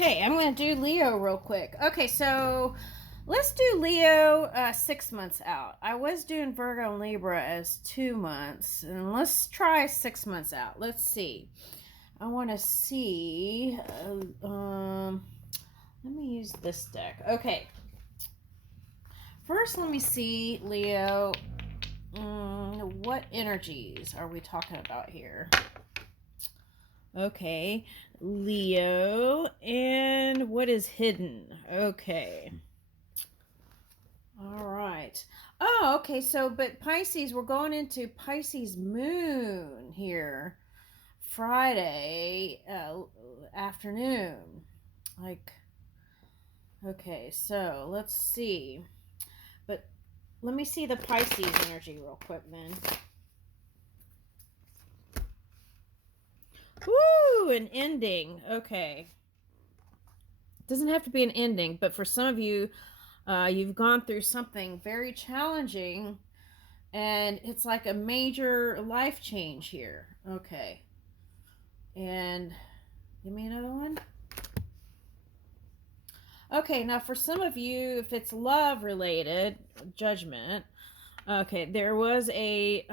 Okay, I'm going to do Leo real quick. Okay, so let's do Leo 6 months out. I was doing Virgo and Libra as 2 months, and let's try 6 months out. Let's see. I want to see. Let me use this deck. Okay. First, let me see, Leo. What energies are we talking about here? Okay, Leo, and what is hidden? Okay. All right. Oh, okay, so, but Pisces, we're going into Pisces moon here. Friday afternoon. Like, okay, so let's see. But let me see the Pisces energy real quick then. Woo, an ending. Okay. Doesn't have to be an ending, but for some of you, you've gone through something very challenging, and it's like a major life change here. Okay. And give me another one. Okay, now for some of you, if it's love related, judgment. Okay, there was a.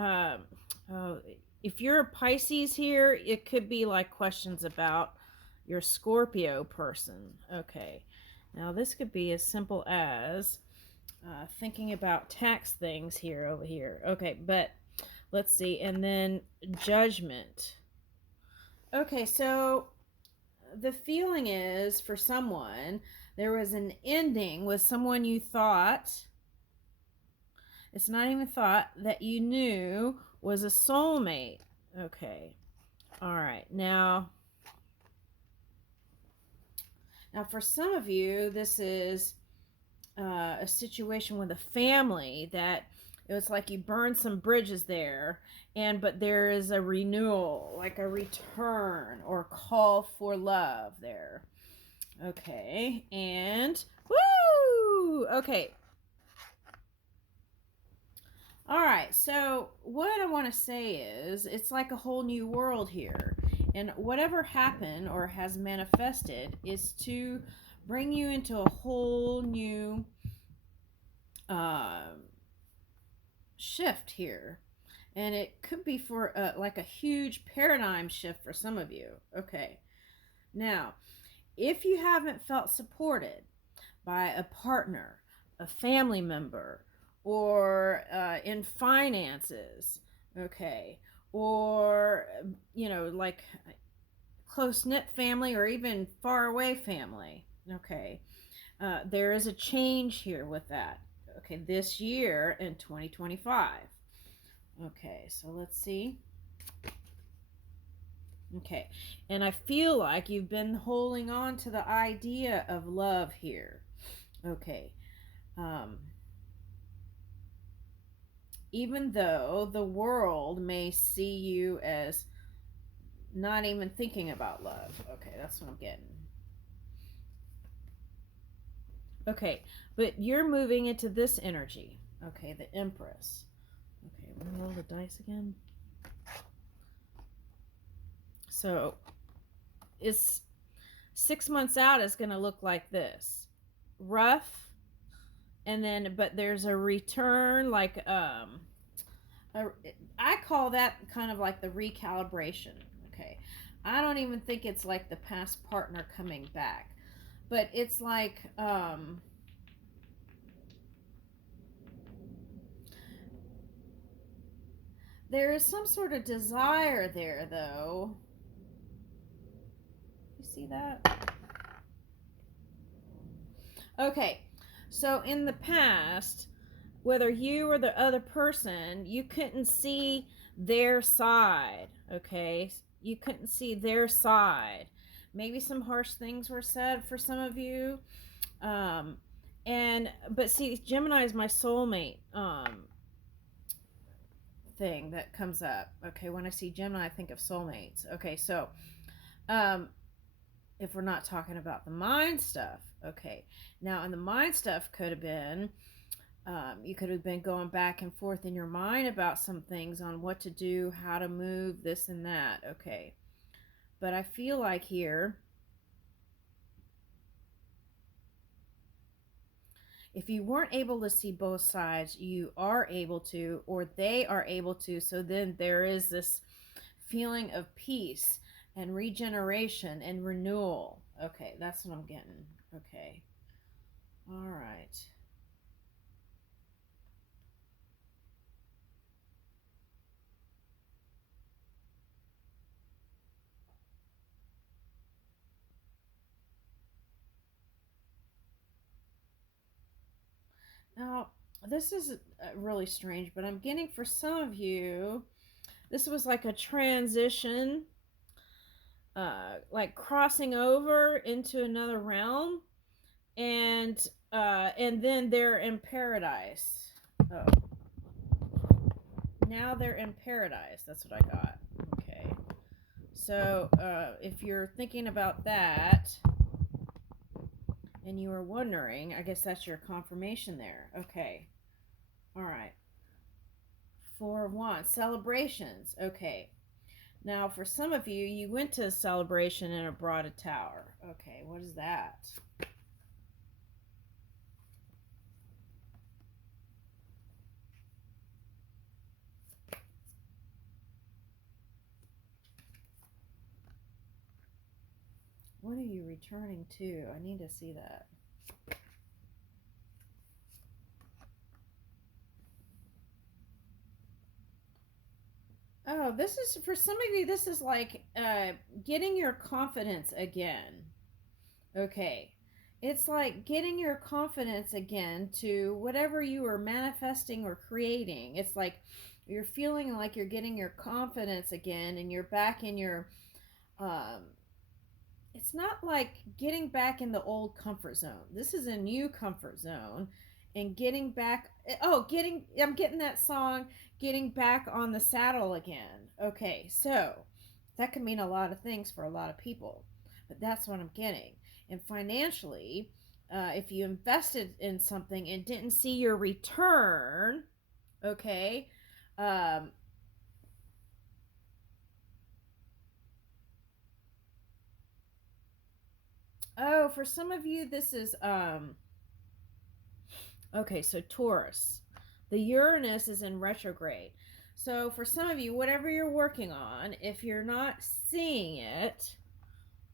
If you're a Pisces here, it could be like questions about your Scorpio person. Okay, now this could be as simple as thinking about tax things here over here. Okay, but let's see, and then judgment. Okay, so the feeling is for someone there was an ending with someone you thought, it's not even thought, that you knew was a soulmate. Okay. All right. Now for some of you, this is a situation with a family that it was like you burned some bridges there, but there is a renewal, like a return or call for love there. Okay, and woo! Okay. All right, so what I want to say is it's like a whole new world here. And whatever happened or has manifested is to bring you into a whole new uh, shift here. And it could be for like a huge paradigm shift for some of you. Okay. Now, if you haven't felt supported by a partner, a family member, or in finances, okay, or, like close knit family or even far away family, okay, there is a change here with that, okay, this year in 2025. Okay, so let's see. Okay, and I feel like you've been holding on to the idea of love here. Okay, even though the world may see you as not even thinking about love. Okay, that's what I'm getting. Okay, but you're moving into this energy. Okay, the Empress. Okay, we're gonna roll the dice again. So it's 6 months out is gonna look like this. Rough, and then but there's a return, like I call that kind of like the recalibration. Okay, I don't even think it's like the past partner coming back, but it's like there is some sort of desire there, though. You see that? Okay, so in the past, whether you or the other person, you couldn't see their side, okay? You couldn't see their side. Maybe some harsh things were said for some of you. But see, Gemini is my soulmate thing that comes up. Okay, when I see Gemini, I think of soulmates. Okay, so if we're not talking about the mind stuff, okay. Now, in the mind stuff could have been you could have been going back and forth in your mind about some things on what to do, how to move, this and that. Okay. But I feel like here if you weren't able to see both sides, you are able to, or they are able to. So then there is this feeling of peace and regeneration and renewal. Okay, that's what I'm getting. Okay. All right. Now, this is really strange, but I'm getting for some of you, this was like a transition, like crossing over into another realm, and then they're in paradise. Oh, now they're in paradise. That's what I got. Okay. So, if you're thinking about that and you were wondering, I guess that's your confirmation there. Okay. All right. 4 of Wands, celebrations. Okay. Now, for some of you, you went to a celebration and it brought a tower. Okay, what is that? What are you returning to? I need to see that. Oh, this is, for some of you, this is like getting your confidence again. Okay. It's like getting your confidence again to whatever you were manifesting or creating. It's like you're feeling like you're getting your confidence again and you're back in your um it's not like getting back in the old comfort zone. This is a new comfort zone, and getting back, I'm getting that song, getting back on the saddle again. Okay, so that could mean a lot of things for a lot of people, but that's what I'm getting. And financially, if you invested in something and didn't see your return, okay, um, oh, for some of you, this is okay, so Taurus. The Uranus is in retrograde. So for some of you, whatever you're working on, if you're not seeing it,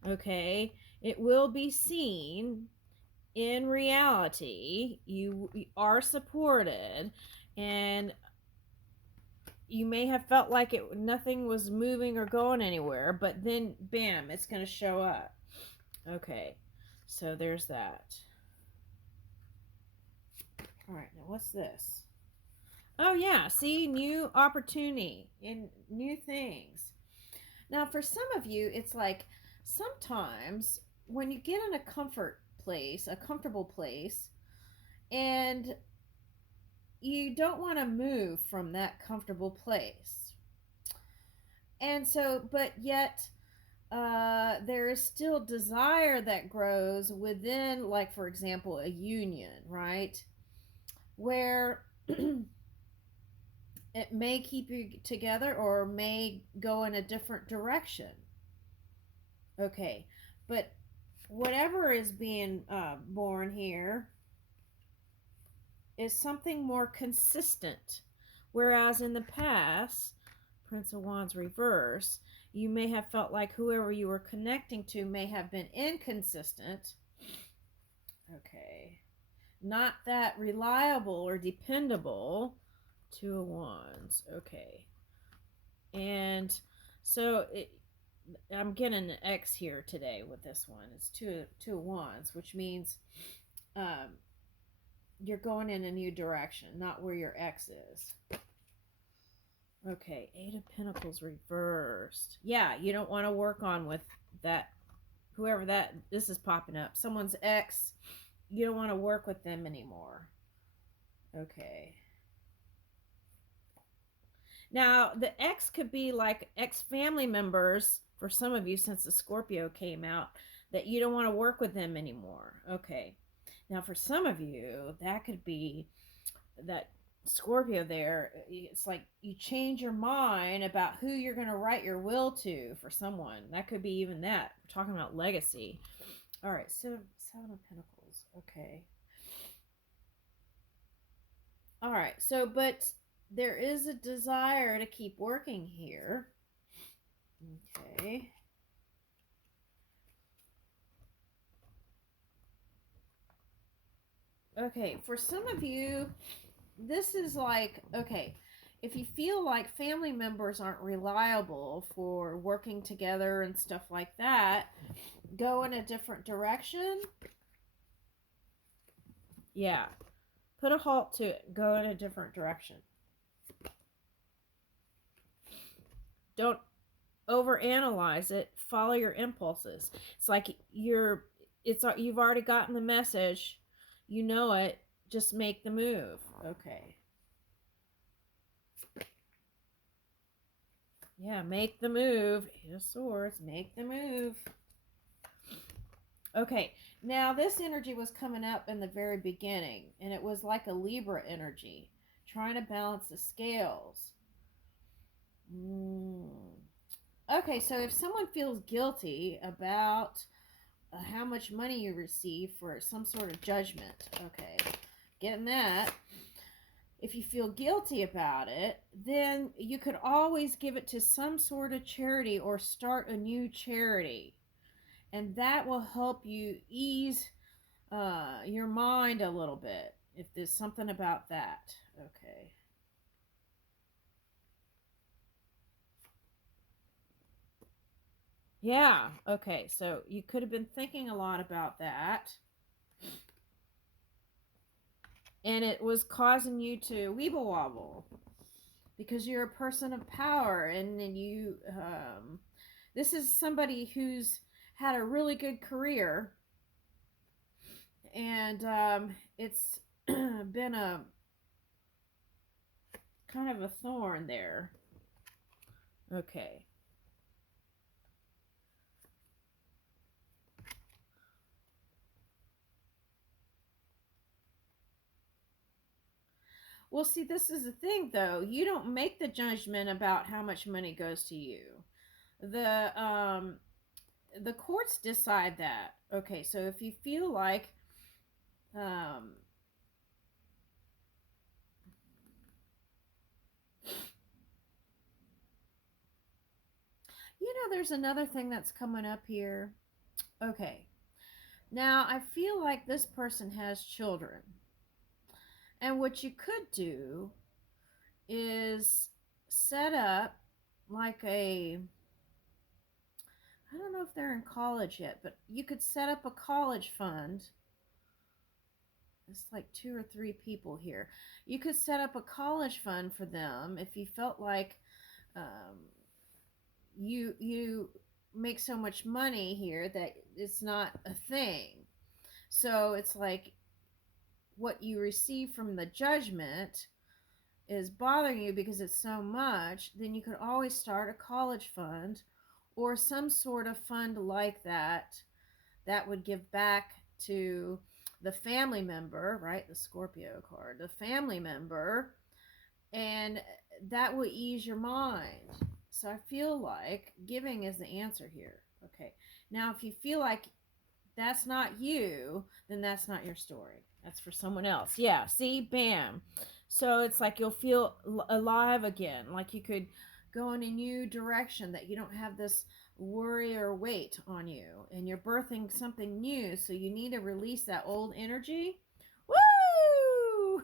okay, it will be seen in reality. You are supported, and you may have felt like nothing was moving or going anywhere, but then bam, it's going to show up. Okay, so there's that. All right, now what's this? Oh, yeah, see, new opportunity and new things. Now, for some of you, it's like sometimes when you get in a comfort place, a comfortable place, and you don't want to move from that comfortable place. And so, but yet, there is still desire that grows within, like, for example, a union, right? Where it may keep you together or may go in a different direction. Okay, but whatever is being born here is something more consistent. Whereas in the past, Prince of Wands reverse, you may have felt like whoever you were connecting to may have been inconsistent. Okay, not that reliable or dependable. 2 of Wands. Okay. And so I'm getting an X here today with this one. It's two of Wands, which means you're going in a new direction, not where your X is. Okay, 8 of Pentacles reversed. Yeah, you don't want to work on with that, whoever that, this is popping up. Someone's ex, you don't want to work with them anymore. Okay. Now, the ex could be like ex family members for some of you, since the Scorpio came out, that you don't want to work with them anymore. Okay. Now, for some of you, that could be that Scorpio there. It's like you change your mind about who you're going to write your will to for someone. That could be even that. We're talking about legacy. All right. So, 7 of Pentacles. Okay. All right. So, but there is a desire to keep working here. Okay. Okay, for some of you, this is like, okay, if you feel like family members aren't reliable for working together and stuff like that, go in a different direction. Yeah, put a halt to it. Go in a different direction. Don't overanalyze it. Follow your impulses. It's like you've already gotten the message. You know it. Just make the move. Okay. Yeah, make the move. Eight of Swords, make the move. Okay, now this energy was coming up in the very beginning, and it was like a Libra energy, trying to balance the scales. Okay, so if someone feels guilty about how much money you receive for some sort of judgment, okay, getting that. If you feel guilty about it, then you could always give it to some sort of charity or start a new charity. And that will help you ease your mind a little bit if there's something about that. Okay. Yeah. Okay. So you could have been thinking a lot about that. And it was causing you to weeble wobble because you're a person of power and you this is somebody who's had a really good career, and it's been a kind of a thorn there. Okay. Well, see, this is the thing, though. You don't make the judgment about how much money goes to you. The courts decide that. Okay, so if you feel like um, there's another thing that's coming up here. Okay, now I feel like this person has children, and what you could do is set up like a, I don't know if they're in college yet, but you could set up a college fund. It's like two or three people here. You could set up a college fund for them if you felt like um, you make so much money here that it's not a thing. So it's like what you receive from the judgment is bothering you because it's so much, then you could always start a college fund or some sort of fund like that that would give back to the family member, right? The Scorpio card, the family member, and that will ease your mind. So I feel like giving is the answer here. Okay. Now, if you feel like that's not you, then that's not your story. That's for someone else. Yeah, see, bam. So it's like you'll feel alive again, like you could go in a new direction, that you don't have this worry or weight on you, and you're birthing something new, so you need to release that old energy. Woo!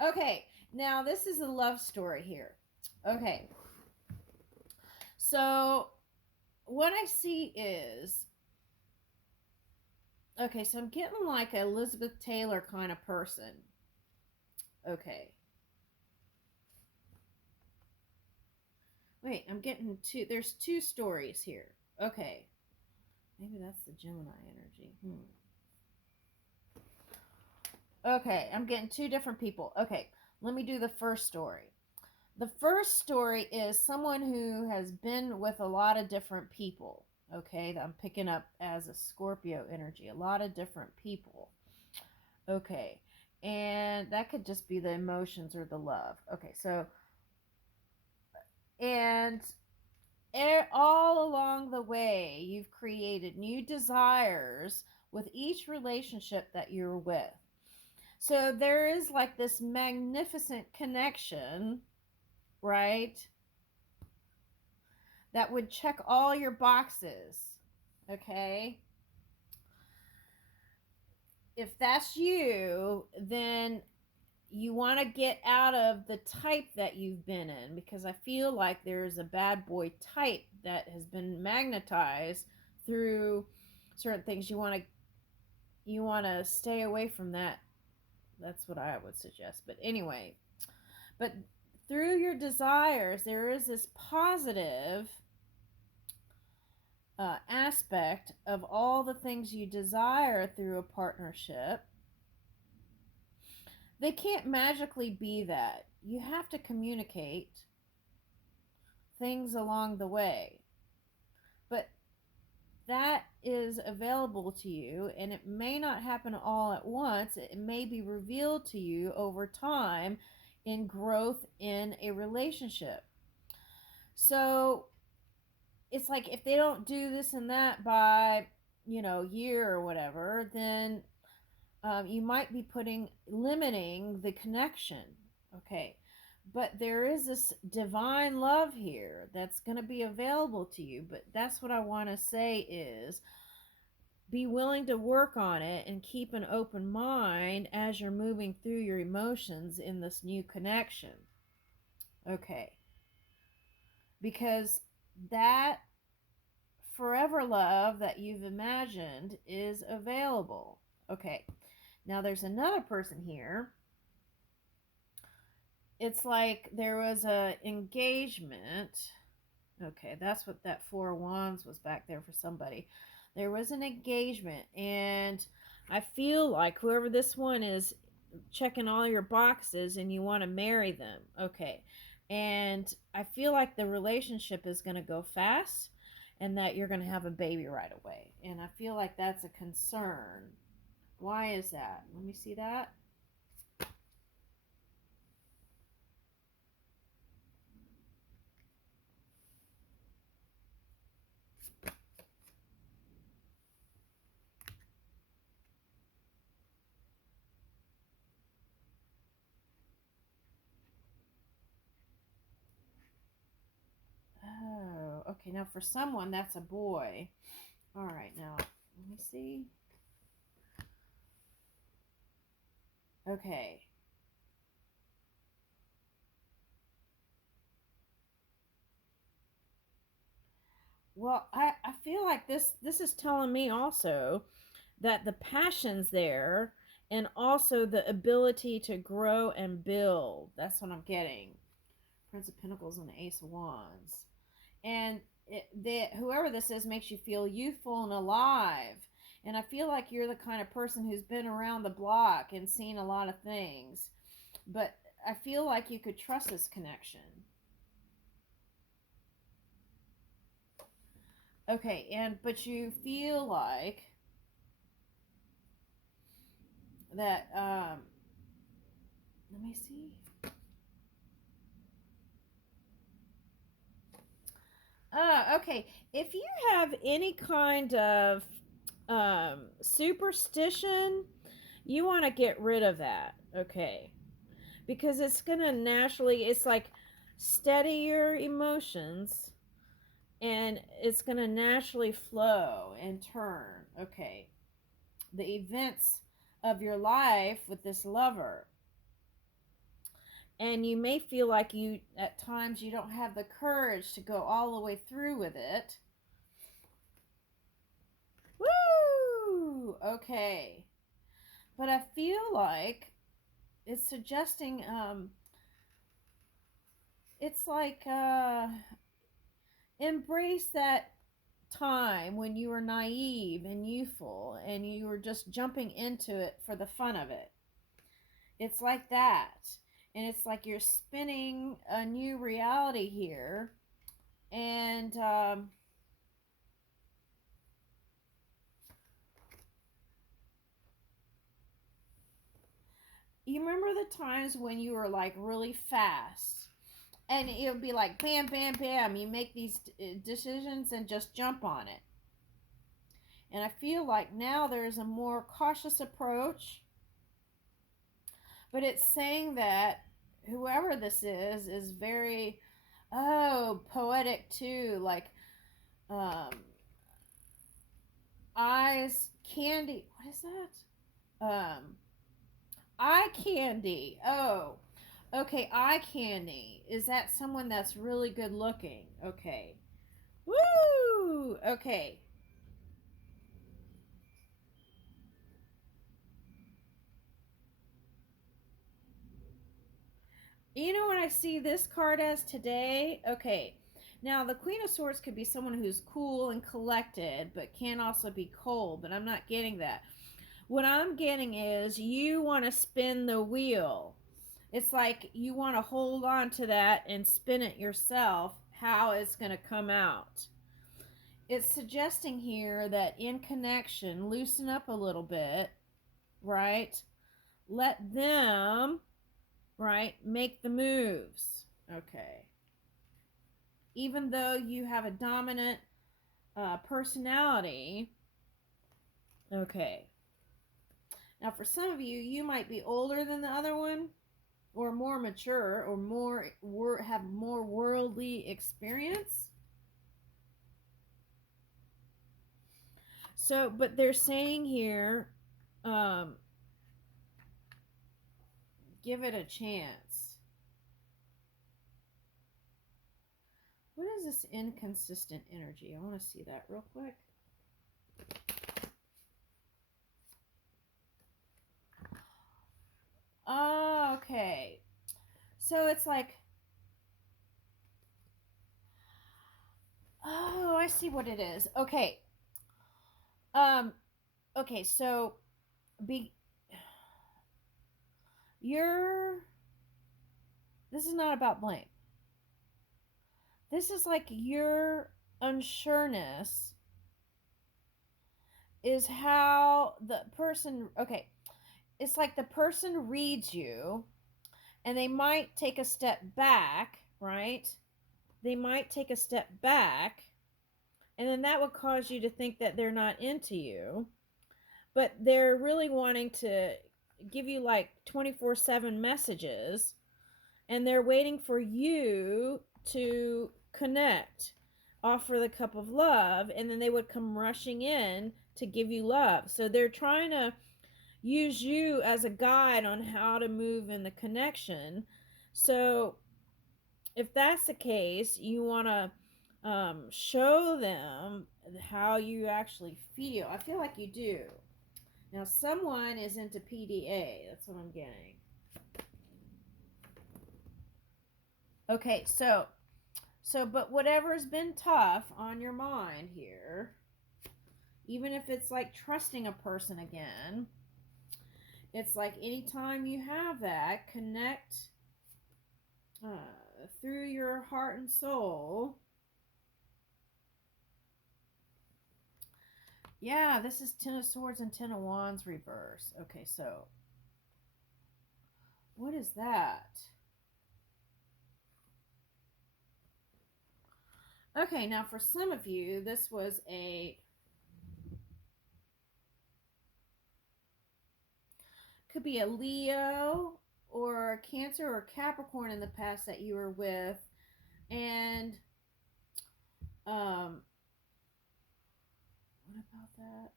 Okay, now this is a love story here. Okay, so what I see is, okay, so I'm getting like an Elizabeth Taylor kind of person. Okay. Wait, I'm getting two. There's two stories here. Okay. Maybe that's the Gemini energy. Okay, I'm getting two different people. Okay, let me do the first story. The first story is someone who has been with a lot of different people. Okay, that I'm picking up as a Scorpio energy. A lot of different people. Okay, and that could just be the emotions or the love. Okay, so, and all along the way, you've created new desires with each relationship that you're with. So there is like this magnificent connection, right? That would check all your boxes. Okay? If that's you, then you want to get out of the type that you've been in, because I feel like there's a bad boy type that has been magnetized through certain things. You want to stay away from that. That's what I would suggest. But anyway, but through your desires, there is this positive aspect of all the things you desire through a partnership. They can't magically be that. You have to communicate things along the way. But that is available to you, and it may not happen all at once. It may be revealed to you over time in growth in a relationship. So it's like if they don't do this and that by, year or whatever, then you might be limiting the connection. Okay. But there is this divine love here that's going to be available to you. But that's what I want to say is be willing to work on it and keep an open mind as you're moving through your emotions in this new connection. Okay. Because that forever love that you've imagined is available. Okay. Now there's another person here. It's like there was a engagement. Okay, that's what that Four of Wands was back there for somebody. There was an engagement, and I feel like whoever this one is checking all your boxes and you want to marry them. Okay. And I feel like the relationship is going to go fast and that you're going to have a baby right away. And I feel like that's a concern. Why is that? Let me see that. Oh, okay. Now for someone, that's a boy. All right, now let me see. Okay. Well, I feel like this is telling me also that the passion's there and also the ability to grow and build. That's what I'm getting. Prince of Pentacles and the Ace of Wands. And whoever this is makes you feel youthful and alive. And I feel like you're the kind of person who's been around the block and seen a lot of things. But I feel like you could trust this connection. Okay, but you feel like that let me see. Okay. If you have any kind of superstition, you want to get rid of that. Okay. Because it's going to naturally, it's like steady your emotions and it's going to naturally flow and turn. Okay. The events of your life with this lover. And you may feel like at times you don't have the courage to go all the way through with it. Woo! Okay. But I feel like it's suggesting, it's like, embrace that time when you were naive and youthful and you were just jumping into it for the fun of it. It's like that. And it's like you're spinning a new reality here. And you remember the times when you were like really fast and it would be like bam, bam, bam. You make these decisions and just jump on it. And I feel like now there's a more cautious approach. But it's saying that whoever this is very, poetic too. Like, um, eyes, candy. What is that? Eye candy. Oh, okay. Eye candy. Is that someone that's really good looking? Okay. Woo! Okay. You know what I see this card as today? Okay. Now, the Queen of Swords could be someone who's cool and collected, but can also be cold, but I'm not getting that. What I'm getting is you want to spin the wheel. It's like you want to hold on to that and spin it yourself, how it's going to come out. It's suggesting here that in connection, loosen up a little bit, right? Let them, right, make the moves. Okay. Even though you have a dominant personality, okay. Now, for some of you, you might be older than the other one, or more mature, or have more worldly experience. So, but they're saying here, um, give it a chance. What is this inconsistent energy? I want to see that real quick. Oh, okay. So it's like, oh, I see what it is. Okay. Um, okay, so be you're this is not about blame. This is like your unsureness is how the person, okay, it's like the person reads you and they might take a step back, right? They might take a step back, and then that would cause you to think that they're not into you, but they're really wanting to give you like 24/7 messages, and they're waiting for you to connect, offer the cup of love, and then they would come rushing in to give you love. So they're trying to use you as a guide on how to move in the connection. So if that's the case, you want to show them how you actually feel. I feel like you do. Now, someone is into PDA. That's what I'm getting. Okay, but whatever's been tough on your mind here, even if it's like trusting a person again, it's like anytime you have that, connect through your heart and soul. Yeah, this is Ten of Swords and Ten of Wands reverse. Okay, so what is that? Okay, now for some of you, this was could be a Leo or a Cancer or Capricorn in the past that you were with, and what about that?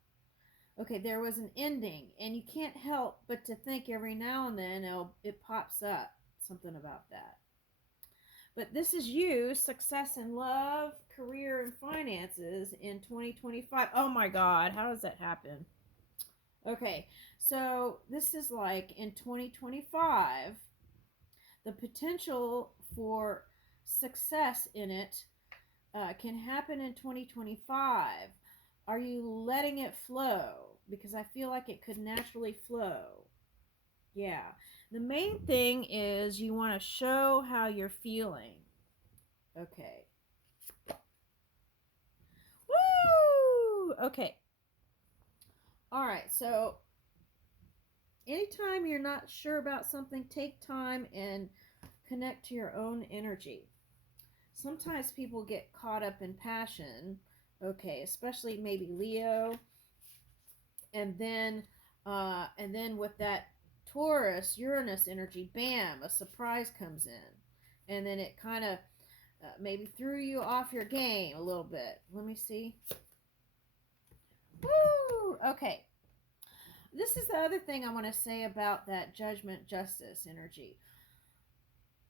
Okay, there was an ending, and you can't help but to think every now and then it pops up something about that. But this is you, success in love, career, and finances in 2025. Oh my God, how does that happen? Okay, so this is like in 2025, the potential for success in it can happen in 2025. Are you letting it flow? Because I feel like it could naturally flow. Yeah. The main thing is you want to show how you're feeling. Okay. Woo! Okay. All right. So anytime you're not sure about something, take time and connect to your own energy. Sometimes people get caught up in passion. Okay, especially maybe Leo, and then with that Taurus, Uranus energy, bam, a surprise comes in. And then it kind of maybe threw you off your game a little bit. Let me see. Woo! Okay. This is the other thing I want to say about that judgment justice energy.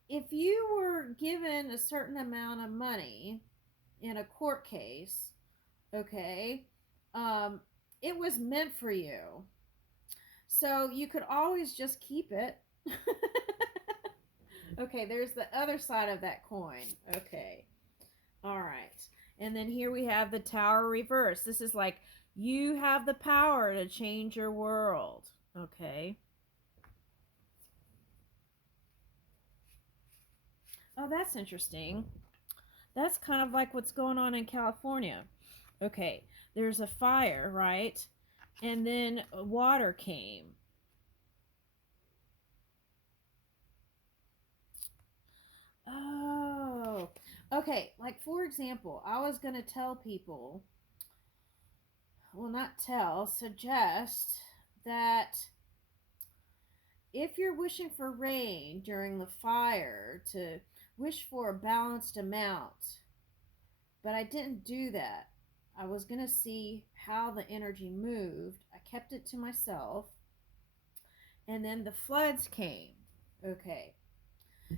If you were given a certain amount of money in a court case, okay, it was meant for you. So you could always just keep it. Okay, there's the other side of that coin. Okay. All right. And then here we have the Tower reverse. This is like you have the power to change your world. Okay. Oh, that's interesting. That's kind of like what's going on in California. Okay. There's a fire, right? And then water came. Oh, okay. Like, for example, I was going to tell people, well, not tell, suggest that if you're wishing for rain during the fire, to wish for a balanced amount. But I didn't do that. I was going to see how the energy moved. I kept it to myself. And then the floods came. Okay.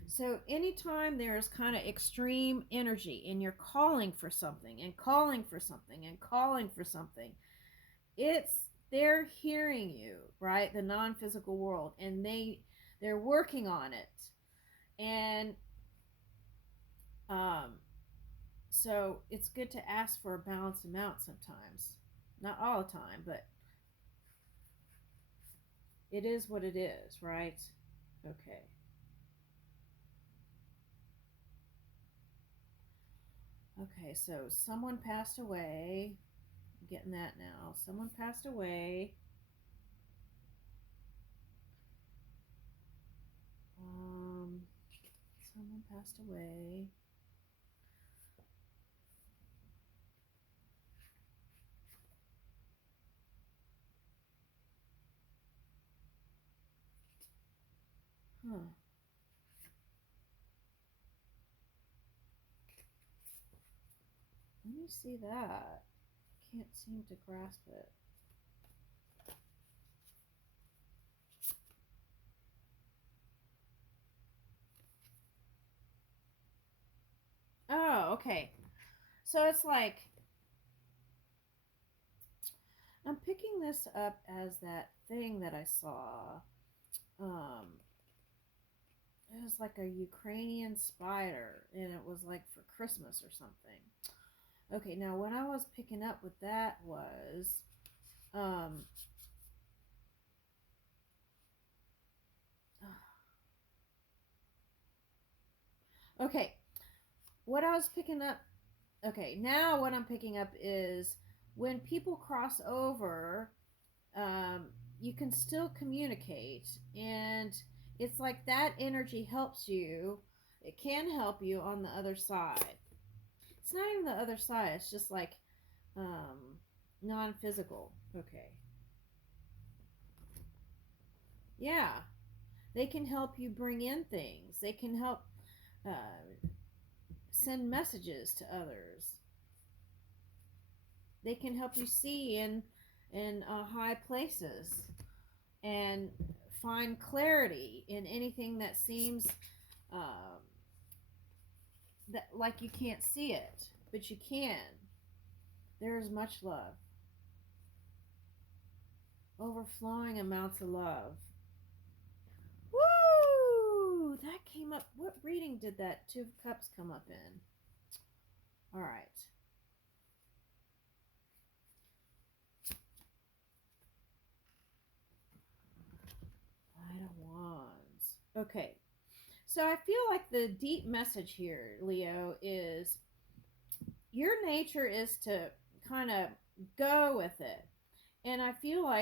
So anytime there's kind of extreme energy and you're calling for something and calling for something and calling for something, it's they're hearing you, right? The non-physical world, and they're working on it. And um so it's good to ask for a balanced amount sometimes. Not all the time, but it is what it is, right? Okay. Okay, so someone passed away. I'm getting that now. Someone passed away. Um, someone passed away. Huh. Let me see that. Can't seem to grasp it. Oh, okay. So it's like I'm picking this up as that thing that I saw. Um, it was like a Ukrainian spider, and it was like for Christmas or something. Okay, now what I was picking up with that was, um, okay, what I was picking up. Okay, now what I'm picking up is when people cross over, um, you can still communicate, and it's like that energy helps you. It can help you on the other side. It's not even the other side. It's just like non-physical. Okay. Yeah, they can help you bring in things. They can help send messages to others. They can help you see in high places and find clarity in anything that seems um, that like you can't see it, but you can. There is much love, overflowing amounts of love. Woo! That came up. What reading did that Two of Cups come up in? All right. Knight of Wands. Okay. So I feel like the deep message here, Leo, is your nature is to kind of go with it. And I feel like